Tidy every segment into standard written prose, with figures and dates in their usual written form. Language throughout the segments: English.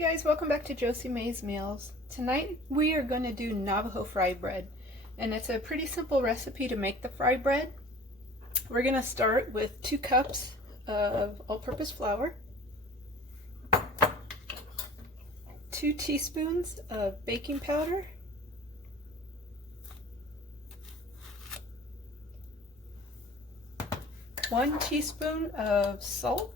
Hey guys, welcome back to Josie Mae's Meals. Tonight we are going to do Navajo fry bread, and it's a pretty simple recipe to make the fry bread. We're going to start with 2 cups of all-purpose flour, 2 teaspoons of baking powder, 1 teaspoon of salt,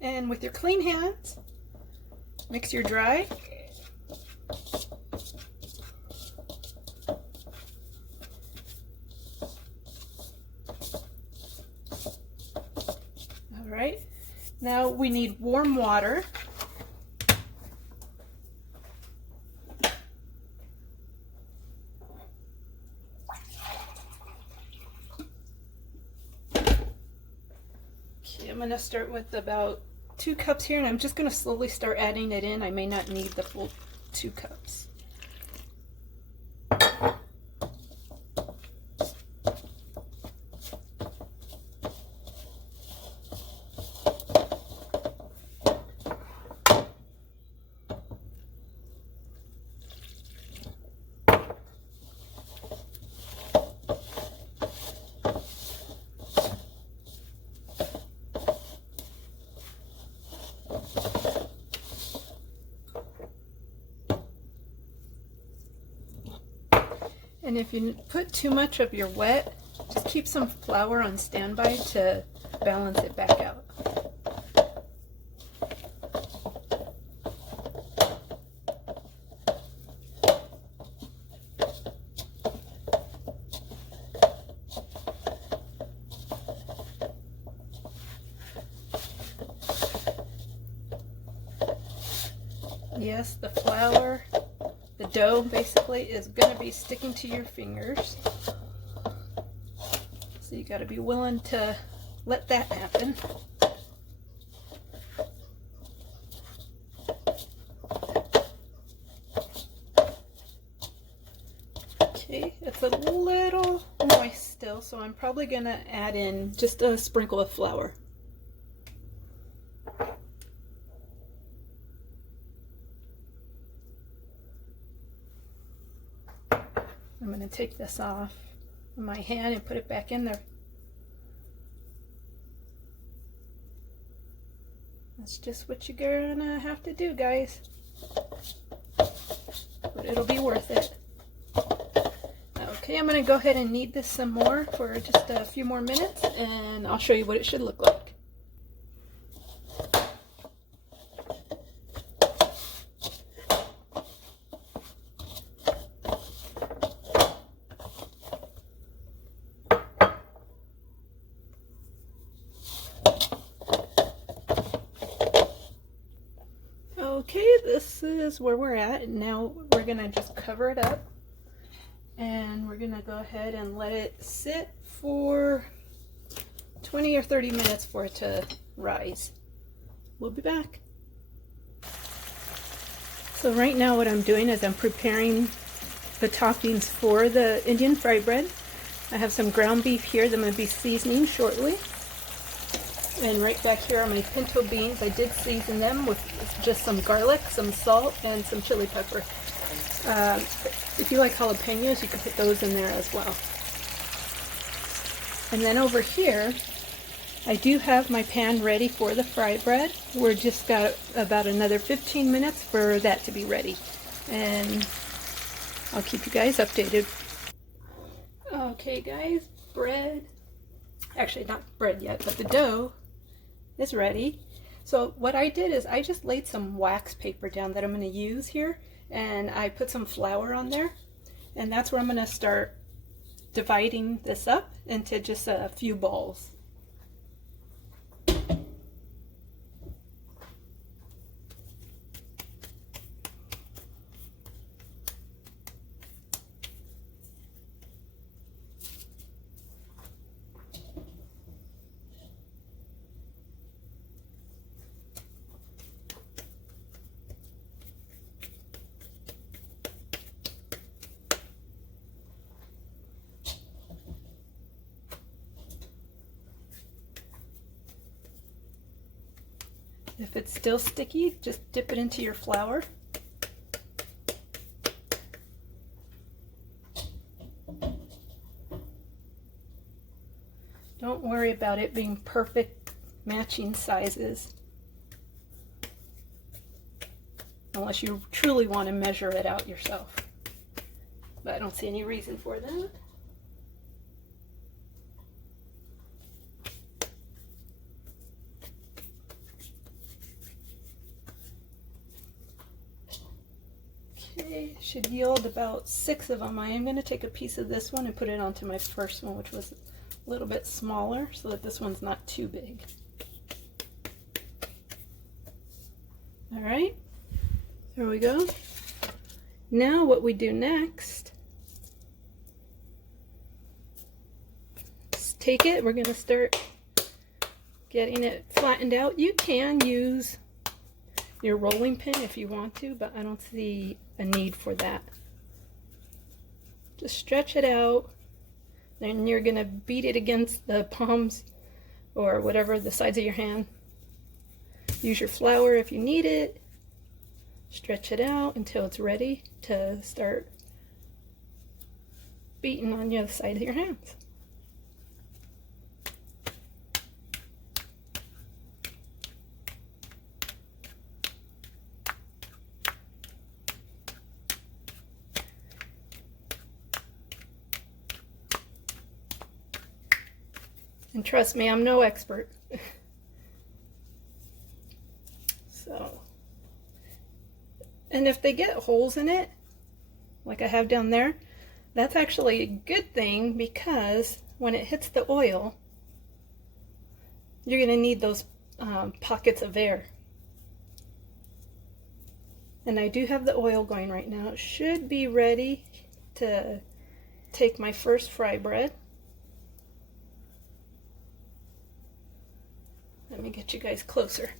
and with your clean hands, mix your dry. All right, now we need warm water. Okay, I'm going to start with about 2 cups here, and I'm just going to slowly start adding it in. I may not need the full 2 cups. And if you put too much of your wet, just keep some flour on standby to balance it back out. Yes, the flour, the dough basically is going to be sticking to your fingers. So you got to be willing to let that happen. Okay, it's a little moist still, so I'm probably going to add in just a sprinkle of flour. I'm going to take this off my hand and put it back in there. That's just what you're gonna have to do, guys. But it'll be worth it. Okay, I'm going to go ahead and knead this some more for just a few more minutes, and I'll show you what it should look like. Okay, this is where we're at. Now we're going to just cover it up, and we're going to go ahead and let it sit for 20 or 30 minutes for it to rise. We'll be back. So right now what I'm doing is I'm preparing the toppings for the Indian fry bread. I have some ground beef here that I'm going to be seasoning shortly. And right back here are my pinto beans. I did season them with just some garlic, some salt, and some chili pepper. If you like jalapenos, you can put those in there as well. And then over here, I do have my pan ready for the fry bread. We're just got about another 15 minutes for that to be ready. And I'll keep you guys updated. Okay guys, bread, actually not bread yet, but the dough is ready. So what I did is I just laid some wax paper down that I'm going to use here, and I put some flour on there, and that's where I'm going to start dividing this up into just a few balls. If it's still sticky, just dip it into your flour. Don't worry about it being perfect matching sizes, unless you truly want to measure it out yourself. But I don't see any reason for that. Okay, should yield about 6 of them. I am going to take a piece of this one and put it onto my first one, which was a little bit smaller, so that this one's not too big. All right, there we go. Now what we do next is take it, we're going to start getting it flattened out. You can use your rolling pin if you want to, but I don't see a need for that. Just stretch it out, then you're going to beat it against the palms or whatever, the sides of your hand. Use your flour if you need it. Stretch it out until it's ready to start beating on the other side of your hands. And trust me, I'm no expert. So, and if they get holes in it, like I have down there, that's actually a good thing, because when it hits the oil, you're going to need those pockets of air. And I do have the oil going right now. It should be ready to take my first fry bread. Let me get you guys closer.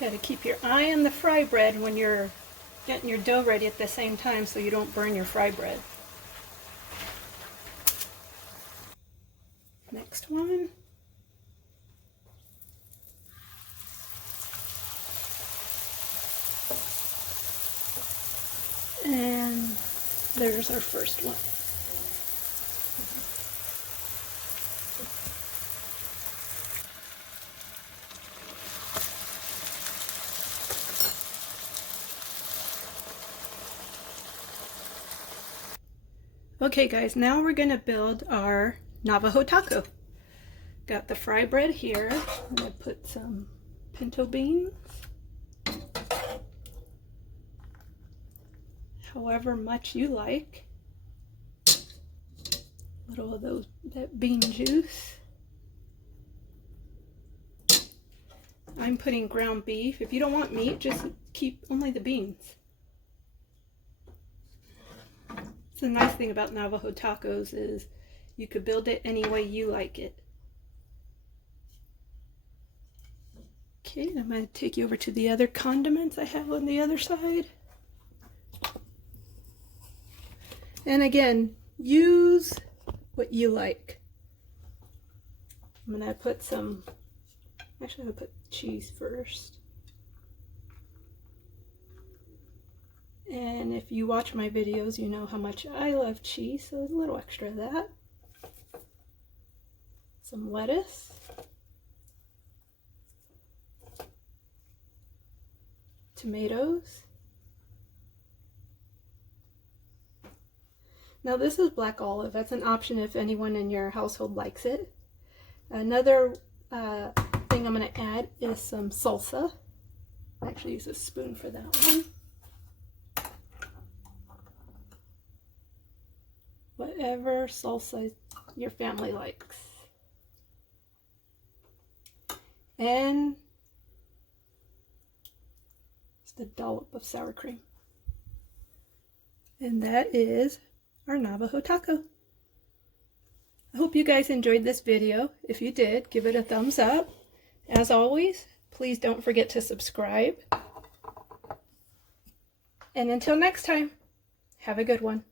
Got to keep your eye on the fry bread when you're getting your dough ready at the same time, so you don't burn your fry bread. Next one. And there's our first one. Okay guys, now we're going to build our Navajo taco. Got the fry bread here. I'm going to put some pinto beans. However much you like. A little of that bean juice. I'm putting ground beef. If you don't want meat, just keep only the beans. The nice thing about Navajo tacos is you could build it any way you like it. Okay, I'm going to take you over to the other condiments I have on the other side. And again, use what you like. I'm gonna put some, actually I'll put cheese first. And if you watch my videos, you know how much I love cheese, so a little extra of that. Some lettuce. Tomatoes. Now this is black olive. That's an option if anyone in your household likes it. Another thing I'm going to add is some salsa. I actually use a spoon for that one. Whatever salsa your family likes. And just a dollop of sour cream. And that is our Navajo taco. I hope you guys enjoyed this video. If you did, give it a thumbs up. As always, please don't forget to subscribe. And until next time, have a good one.